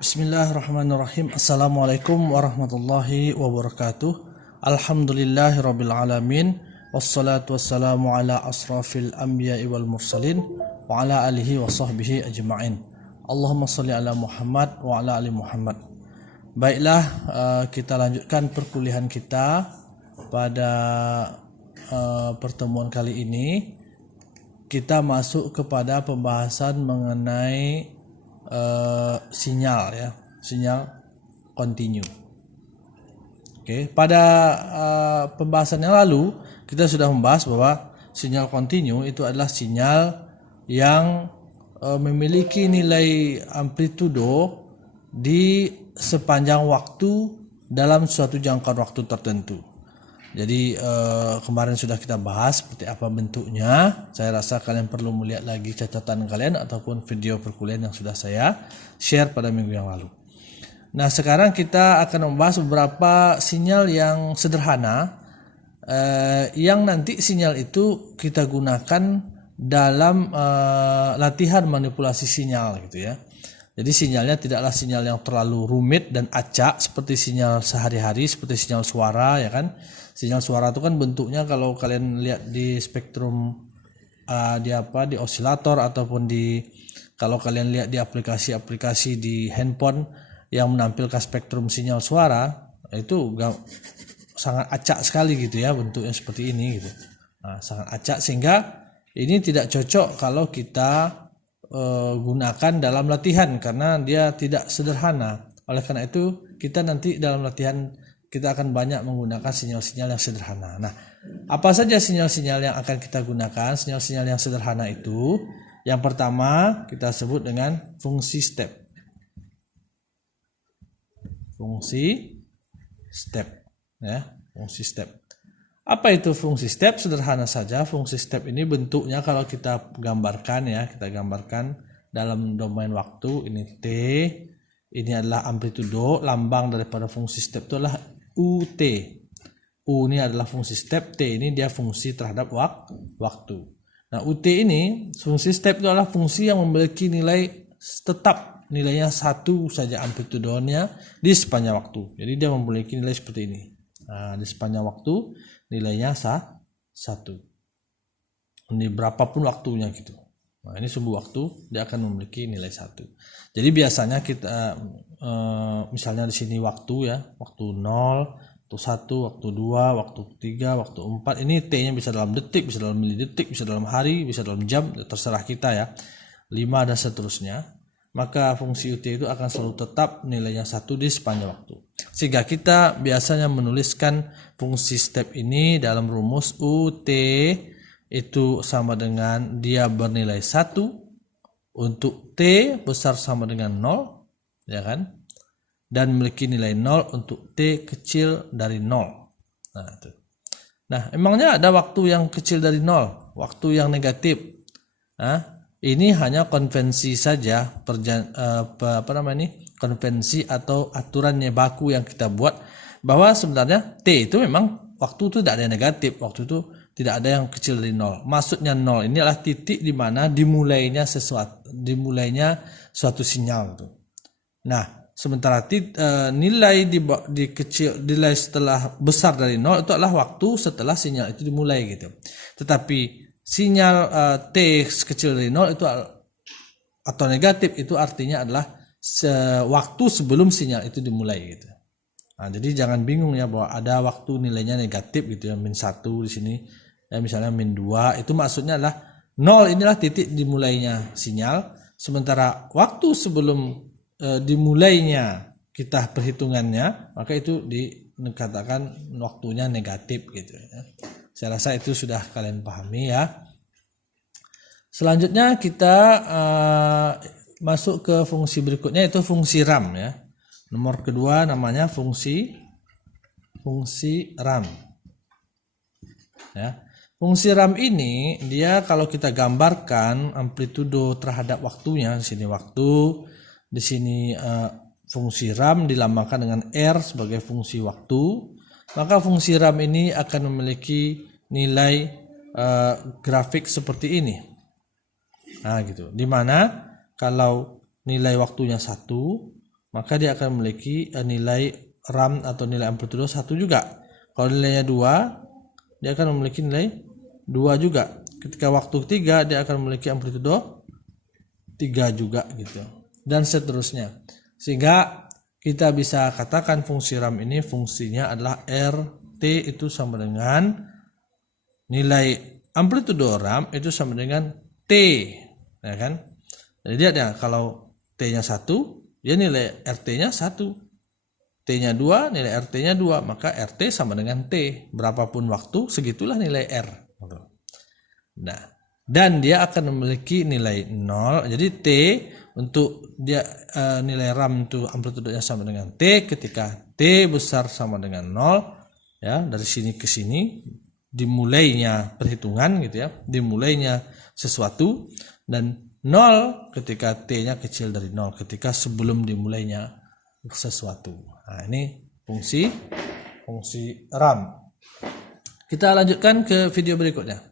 Bismillahirrahmanirrahim. Assalamualaikum warahmatullahi wabarakatuh. Alhamdulillahirabbil alamin. Wassalatu wassalamu ala asrafil anbiya'i wal mursalin wa ala alihi wa sahbihi ajma'in. Allahumma shalli ala Muhammad wa ala ali Muhammad. Baiklah, kita lanjutkan perkuliahan kita pada pertemuan kali ini. Kita masuk kepada pembahasan mengenai sinyal ya, sinyal kontinu. Oke, pada pembahasan yang lalu kita sudah membahas bahwa sinyal kontinu itu adalah sinyal yang memiliki nilai amplitudo di sepanjang waktu dalam suatu jangka waktu tertentu. Jadi kemarin sudah kita bahas seperti apa bentuknya. Saya rasa kalian perlu melihat lagi catatan kalian ataupun video perkuliahan yang sudah saya share pada minggu yang lalu. Nah, sekarang kita akan membahas beberapa sinyal yang sederhana yang nanti sinyal itu kita gunakan dalam latihan manipulasi sinyal gitu ya. Jadi sinyalnya tidaklah sinyal yang terlalu rumit dan acak seperti sinyal sehari-hari, seperti sinyal suara ya kan. Sinyal suara itu kan bentuknya kalau kalian lihat di spektrum di osilator ataupun kalau kalian lihat di aplikasi-aplikasi di handphone yang menampilkan spektrum sinyal suara itu sangat acak sekali gitu ya, bentuknya seperti ini gitu. Nah, sangat acak sehingga ini tidak cocok kalau kita gunakan dalam latihan karena dia tidak sederhana. Oleh karena itu kita nanti dalam latihan kita akan banyak menggunakan sinyal-sinyal yang sederhana. Nah, apa saja sinyal-sinyal yang akan kita gunakan? Sinyal-sinyal yang sederhana itu, yang pertama kita sebut dengan fungsi step. Fungsi step, ya, fungsi step. Apa itu fungsi step? Sederhana saja. Fungsi step ini bentuknya kalau kita gambarkan ya, kita gambarkan dalam domain waktu. Ini T, ini adalah amplitudo. Lambang daripada fungsi step itu adalah UT. U ini adalah fungsi step, T ini dia fungsi terhadap waktu. Nah, UT ini, fungsi step itu adalah fungsi yang memiliki nilai tetap, nilainya satu saja amplitudonya di sepanjang waktu. Jadi dia memiliki nilai seperti ini. Nah, di sepanjang waktu nilainya satu. Ini berapapun waktunya gitu. Nah, ini sebuah waktu dia akan memiliki nilai satu. Jadi biasanya kita misalnya di sini waktu ya, waktu 0, waktu 1, waktu 2, waktu 3, waktu 4. Ini T-nya bisa dalam detik, bisa dalam milidetik, bisa dalam hari, bisa dalam jam, terserah kita ya. 5 dan seterusnya. Maka fungsi UT itu akan selalu tetap nilainya 1 di sepanjang waktu. Sehingga kita biasanya menuliskan fungsi step ini dalam rumus UT itu sama dengan dia bernilai 1 untuk T besar sama dengan 0 ya kan, dan memiliki nilai 0 untuk T kecil dari 0. Nah, itu. Nah, emangnya ada waktu yang kecil dari 0, waktu yang negatif. Nah, ini hanya konvensi saja, konvensi atau aturannya baku yang kita buat bahwa sebenarnya T itu memang waktu itu tidak ada yang negatif, waktu itu tidak ada yang kecil dari 0. Maksudnya 0 ini adalah titik di mana dimulainya suatu sinyal itu. Nah, sementara nilai nilai setelah besar dari 0 itu adalah waktu setelah sinyal itu dimulai gitu. Tetapi sinyal T kecil dari 0 itu atau negatif itu artinya adalah waktu sebelum sinyal itu dimulai gitu. Nah, jadi jangan bingung ya bahwa ada waktu nilainya negatif gitu ya, -1 di sini ya, misalnya -2 itu maksudnya adalah 0 inilah titik dimulainya sinyal, sementara waktu sebelum dimulainya kita perhitungannya maka itu dikatakan waktunya negatif gitu ya. Saya rasa itu sudah kalian pahami ya. Selanjutnya kita masuk ke fungsi berikutnya, yaitu fungsi RAM ya. Nomor kedua namanya fungsi RAM. Ya. Fungsi RAM ini dia kalau kita gambarkan amplitudo terhadap waktunya, di sini waktu, di sini fungsi RAM dilambangkan dengan R sebagai fungsi waktu, maka fungsi RAM ini akan memiliki nilai grafik seperti ini. Nah, gitu. Dimana kalau nilai waktunya 1, maka dia akan memiliki nilai RAM atau nilai amplitudo 1 juga. Kalau nilainya 2, dia akan memiliki nilai 2 juga. Ketika waktu 3, dia akan memiliki amplitudo 3 juga gitu. Dan seterusnya. Sehingga kita bisa katakan fungsi RAM ini fungsinya adalah RT itu sama dengan nilai amplitudo RAM itu sama dengan T, ya kan? Jadi dia kalau T-nya 1, dia nilai RT-nya 1. T-nya 2, nilai RT-nya 2, maka RT sama dengan T. Berapapun waktu, segitulah nilai R. Nah, dan dia akan memiliki nilai 0. Jadi T untuk dia nilai RAM itu amplitudonya sama dengan T. Ketika T besar sama dengan 0, ya, dari sini ke sini dimulainya perhitungan gitu ya, dimulainya sesuatu, dan 0 ketika T-nya kecil dari 0, ketika sebelum dimulainya sesuatu. Nah, ini fungsi RAM. Kita lanjutkan ke video berikutnya.